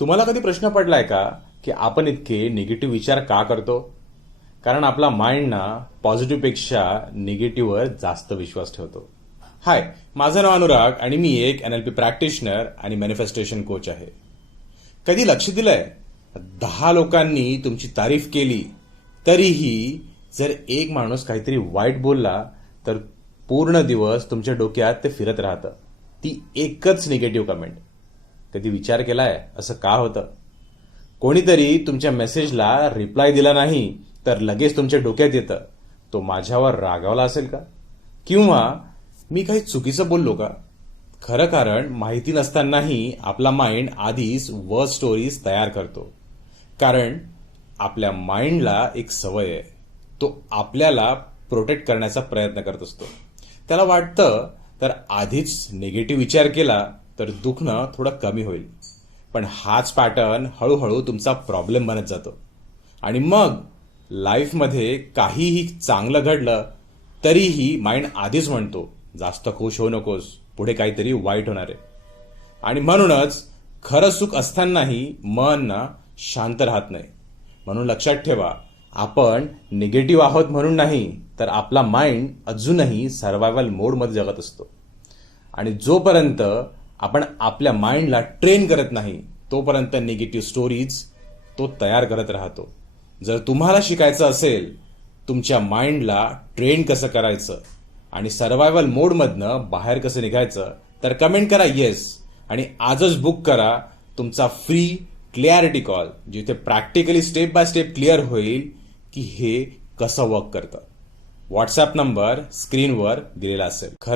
तुम्हाला कधी प्रश्न पडलाय का की आपण इतके निगेटिव्ह विचार का करतो? कारण आपला माइंड ना पॉझिटिव्हपेक्षा निगेटिव्हवर जास्त विश्वास ठेवतो. हाय, माझं नाव अनुराग आणि मी एक एनएलपी प्रॅक्टिशनर आणि मॅनिफेस्टेशन कोच आहे. कधी लक्ष दिलंय, 10 लोकांनी तुमची तारीफ केली तरीही जर एक माणूस काहीतरी वाईट बोलला तर पूर्ण दिवस तुमच्या डोक्यात ते फिरत राहतं, ती एकच निगेटिव्ह कमेंट. कधी विचार केलाय असं का होतं? कोणीतरी तुमच्या मेसेजला रिप्लाय दिला नाही तर लगेच तुमच्या डोक्यात येतं, तो माझ्यावर रागावला असेल का, किंवा मी काही चुकीचं बोललो का? खरं कारण माहिती नसतानाही आपला माइंड आधीच वर्स्ट स्टोरीज तयार करतो. कारण आपल्या माइंडला एक सवय आहे, तो आपल्याला प्रोटेक्ट करण्याचा प्रयत्न करत असतो. त्याला वाटतं तर आधीच निगेटिव्ह विचार केला तर दुखणं थोडं कमी होईल. पण हाच पॅटर्न हळूहळू तुमचा प्रॉब्लेम बनत जातो आणि मग लाईफमध्ये काहीही चांगलं घडलं तरीही माइंड आधीच म्हणतो, जास्त खुश होऊ नकोस, पुढे काहीतरी वाईट होणार आहे. आणि म्हणूनच खरं सुख असतानाही मन ना शांत राहत नाही. म्हणून लक्षात ठेवा, आपण निगेटिव्ह आहोत म्हणून नाही, तर आपला माइंड अजूनही सर्व्हायव्हल मोडमध्ये जगत असतो. आणि जोपर्यंत आपण आपल्या माइंडला ट्रेन करत नाही तोपर्यंत निगेटिव्ह स्टोरीज तो तयार करत राहतो. जर तुम्हाला शिकायचं असेल तुमच्या माइंडला ट्रेन कसं करायचं आणि सर्व्हायव्हल मोडमधनं बाहेर कसं निघायचं, तर कमेंट करा येस आणि आजच बुक करा तुमचा फ्री क्लॅरिटी कॉल, जिथे practically step by step clear होईल की हे कसं वर्क करतं. व्हॉट्सअप नंबर स्क्रीनवर दिलेला असेल. खरं